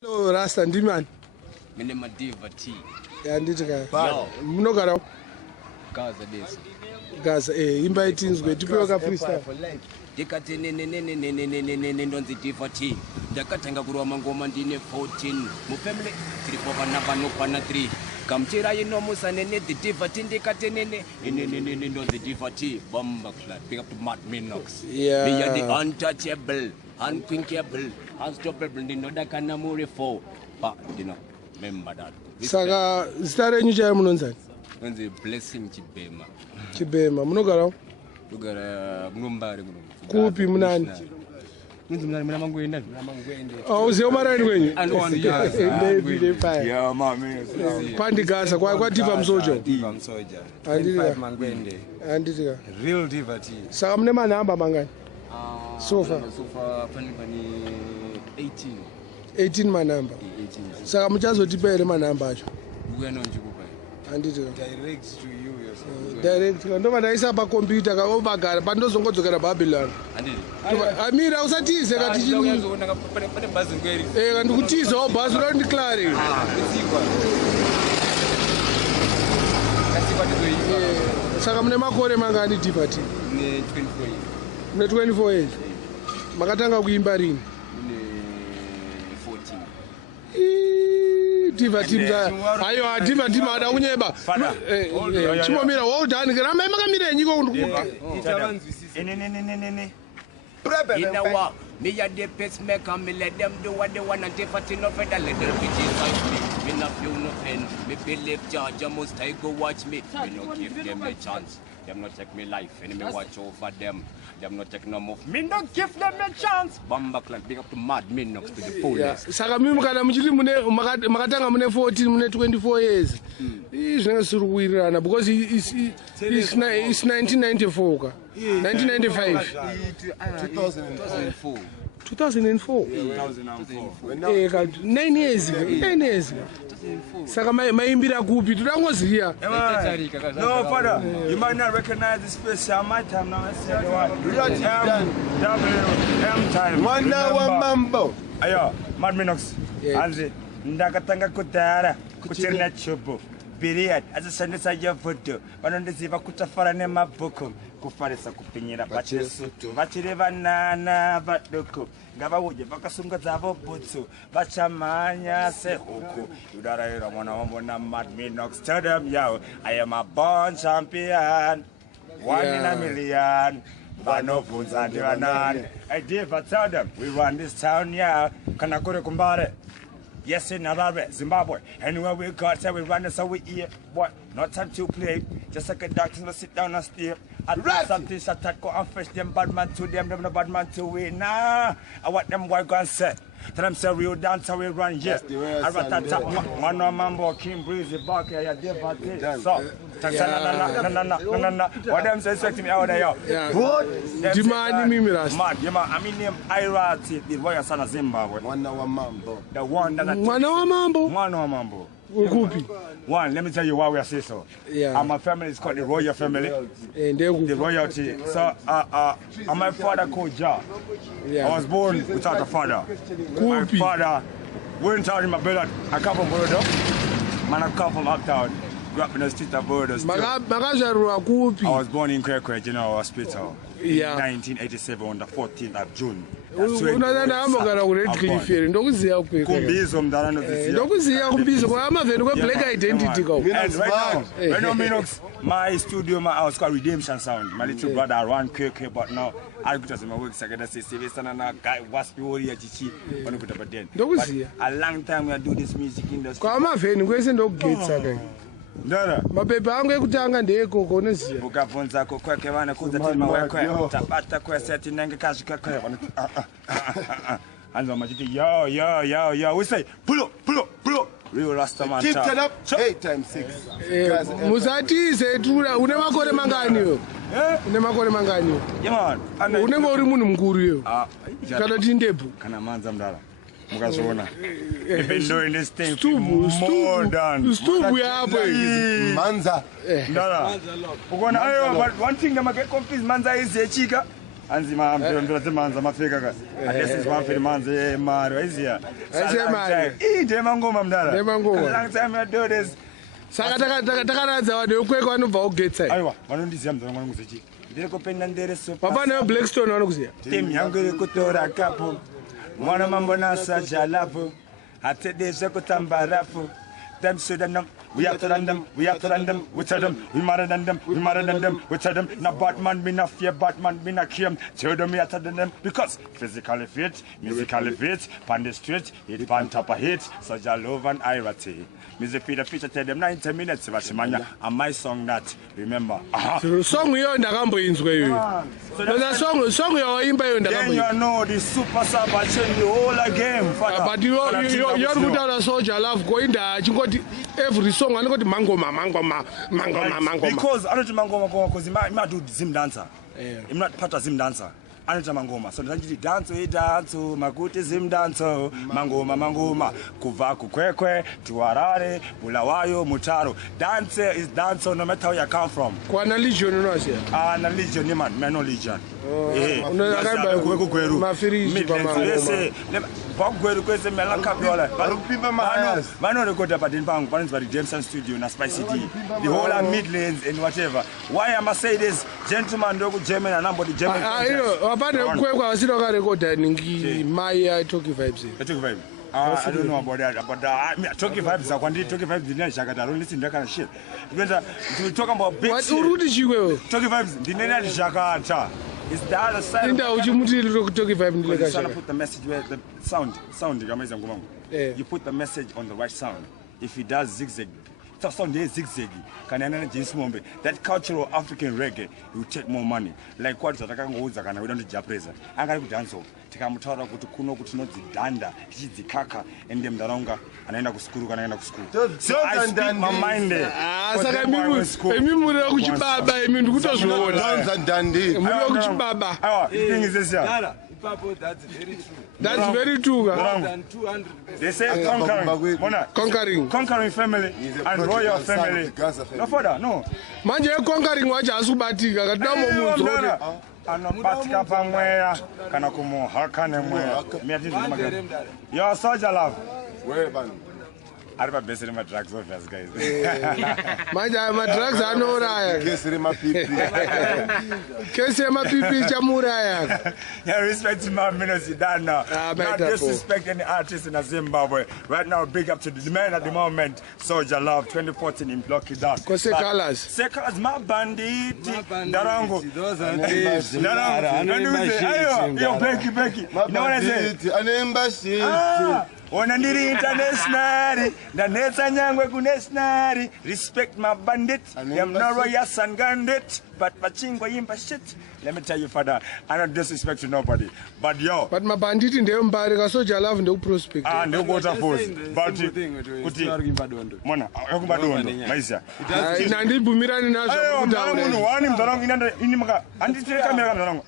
Hello, Rasta Ndiman. Mine Madiva T. Anditi ka. Munogara Gaza this. Gaza imba itinzwe tipewe ka freestyle. Ndikati ne ndonzi Diva T. Ndakatenga kurwa mangoma ndine 14. Mu family tiri kwa vanhu pana 3. Kamchira inomusa nene Diva T ndikati ne ndonzi Diva T. Bomba clap. Pick up to Matt Minox. Yeah. We are the untouchable, unthinkable, unstoppable. Ndinoda kana muri 4. But remember that. Saka zitare nyucha munonzani. Wenze blessing Chibema. Chibema munogara. Lugara mnumbari muno. Kupi munani? Wenze mna mangwende. Uziyo marani kwenyu. Yeah, mami. Pandi Gaza kwa Diva Msojo. Diva Msoja. Anditi Mangwende. Anditi ka. Real Diva T. Saka mne manamba mangani? Sofa pani 18 manamba. 18. Saka muchazotipele manamba acho. Bugano njikupa. Anditi ka. Direct to you yourself. Direct ndo ndaisa pa computer ka obagara pandozongodzokera Babylon. Anditi. Amira usatize kati chini. Uyazoona pane bhazi ngweri. Ndikutiza obhazi ro ndiclare. Isikwa. Kasikwa ndizoipa. Saka mune makore mangani Diva T? Ne 24 Mune 24 years. Makatanga kuimba rini? Ne 14. Diva T ayo Diva T mada kunyeba. Chimomira hold on rama makamira nyiko ndikupa. Inawa me ya the pacemaker, me let them do what they want and take for no further let them be inside me. Me not feel nothing. Me believe George must I go watch me. Me no give them a chance. Them not take me life. And me watch over them. Them not take no move. Me not give them a chance. Bamba clan big up to Mad Minox to the fullest. Saka mimi kana mchili mune makatanga mune 14 mune 24 years. Izvinenge suruwirana because it's 1994 ka. 1995. 2004. 2004. 9 years. 9 years. Saka maimbira kupi tutangoziya. No, father, you might not recognize this place. I might have now. M time. Mwana wa mambo. Ayo, Mad Minox. Anzi, ndakatanga kudara, kuchirina chobo. Period. Azishandisa ya vodo. Vanondiziva kutafara nemabhuku. Kufarisa kupinyira vachiresutu. Vachirivanana vadoko. Ngavauje vakasunga dzavo butsu. Vachamanya sehuku. Yudaraira mwana wambona Mad Minox. Tell them, yo, I am a born champion. One in a million. Vanobvunza ndivanani. I did, but tell them, we run this town, yeah. Kanakure kumbare. Yes, in Harare, Zimbabwe. Anywhere we got, so we run this, so we eat. What? Not time to play. Just like a doctor, we sit down and stay. I do something, so I go and fetch them bad man to them no bad man to we. Nah, I want them white guns set. Tell them, say, real dance, how we run, yes. I rat that top, one mambo, King Breezy, back here, Diva T. So, no. What them say, expect me out there, What? Dimani mimi Rasta. Mad, I mean, name Ira T, the royal son of Zimbabwe. Mwana wa mambo. The one that Mwana wa mambo. Mwana wa mambo. Kupi. One, let me tell you why we are saying so. Yeah. My family is called the royal family. The Royalty. So, my father called Ja. Yeah. I was born without a father. My Kupi. father went out in my belly. I come from Bordeaux. Man, I come from uptown. Grew up in the street of Bordeaux. Makazarwa kupi. I was born in Kwekwe General Hospital Yeah. in 1987 on the 14th of June. Unazana ambogara ku Red Cliff here ndokuziya kweka. Kumbizo mdala noziziya. Ndokuziya kumbizo kwa amaveni kwe Black Identity ka. And right now Minox, my studio, my house called Redemption Sound. My little brother around KK, but now I go to my work second say Sylvester and guy was warrior chichi when we put up a den. Ndokuziya. A long time we do this music industry. Kwa amaveni kwese ndokugetsa ka. Ndara. Mapepa angu ekutanga ndeko koneziya. Ukavunza kokweke vana kuza tima wekwe. Tapata kweseti nenge kazi kwekwe. And I'm like, yo. We say, pull up. Real Rasta man. Keep it up. 8 times 6. Musatize tula une makore mangani yo. Une makore mangani yo. Yeah man. Unenge uri munhu mukuru yo. Kana tindepu. Kana manza mdala. Mukazona. We've been doing this thing Stubu yapo. Manza. Ndala. Ukona ayo, but one thing that I get confused, Manza is a chica. Anzi mambiro dzemanza mafika ka. Adesi wamfiri manze mari waizia. Ndema ngoma mdara. Ndema ngoma. Long time I do this. Saka takaradza vanhu vekwekwa vanobva kugetsa. Aiwa, vanondiziva muzana mwana muzechi. Ndiri kupenda ndere super. Papa nayo Blackstone vanokuziva. Team yangu iri kutora kapu. Mwana mambo nasa jalapu. Hatedezve kutamba rapu. Them so them we have to run them, we have to run them, we tell them, we married them, we married them, we tell them, now Batman be not fear, Batman be not care, tell them we have to them, because physically fit, musically fit, pan the street, it pan top of hit, such a love and irony. Music feed the feature tell them 90 minutes, Vashimanya, and my song that, remember. Song yo ndakamboinzwa iyo. Song yo imba yo Then you know the super sub change the whole game, father. But you're kutaura Soldier Love goinda chingoti every song anongoti mangoma. Because anoti mangoma because I'm not do zim dancer. I'm not part of zim dancer. Anota mangoma. So ndachiti dance makuti zim dance mangoma kuva kukwekwe tiwarare bulawayo mutaro. Dance is dance no matter where you come from. Kwana Legion unoziya? Na Legion man, no Legion. Unoyakamba kugweru. Mafiriji kwa mangoma. Bagweru kwese melaka byola. Barupimba mahayas. Mano record up at Bank, Paris by the Jameson Studio na Spicy D. The whole of Midlands and whatever. Why I must say this, gentleman dogo German and nobody German. Apana kwekwa wasiro karekoda ningi Maya Toki Vibes. Toki Vibes. I don't know about that, but Toki Vibes are Toki Vibes didn't shaka. I don't listen to that kind of shit. Because we talk about big shit. What Urudi Chiwe? Toki Vibes didn't shaka. It's the other side. Inda uchimuti Toki Vibes ndileka shaka. You put the message where the sound gamaiza ngoma. You put the message on the right sound. If it does zigzag, it's sound is zigzag. That cultural African reggae will take more money. Like what Zatakanga kana we don't japreza. Anga dance off. Tikamutara kuti kuno kuti nodzidanda tichidzikaka ende mdaronga anaenda kuskuru kana anaenda kuskuru. So I speak my mind there. Saka emi muri kuchibaba emi ndikutozviona. Dance and dandy. Muri kuchibaba. Awa, thing is this here. That's very true. That's very true. More than 200. They say conquering family and royal family. No further, no. Manje conquering wacha asubatika katamo munzrode. Anopatika pamweya kana kumuhaka nemweya. Yo Soldier Love. Where man? I have a best in my drugs office, guys. Manja my drugs anoraya. Kesiri mapipi. Kesiri mapipi chamuraya. Yeah, respect my minister done now. Not disrespect any artist in Zimbabwe. Right now, big up to the man at the moment, Soldier Love 2014 in Blocky Dark. Kose colors. Say colors, my bandit. Darango. Those are thieves. Darango. Yo, Becky. You know what I say? An embassy. Onandiri international, Danetsa Nyangwe Kunesnari, respect my bandit, them no royals and gandit, but Pachingo Impa shit. Let me tell you, father, I don't disrespect to nobody. But yo. But my bandit in the Umbarika Soldier Love no prospect. And no water force. But Mona, Yokubadondo, Maisa. Nandi Bumirani Nazo. I am one in the wrong in the Indimaga, and it's a camera.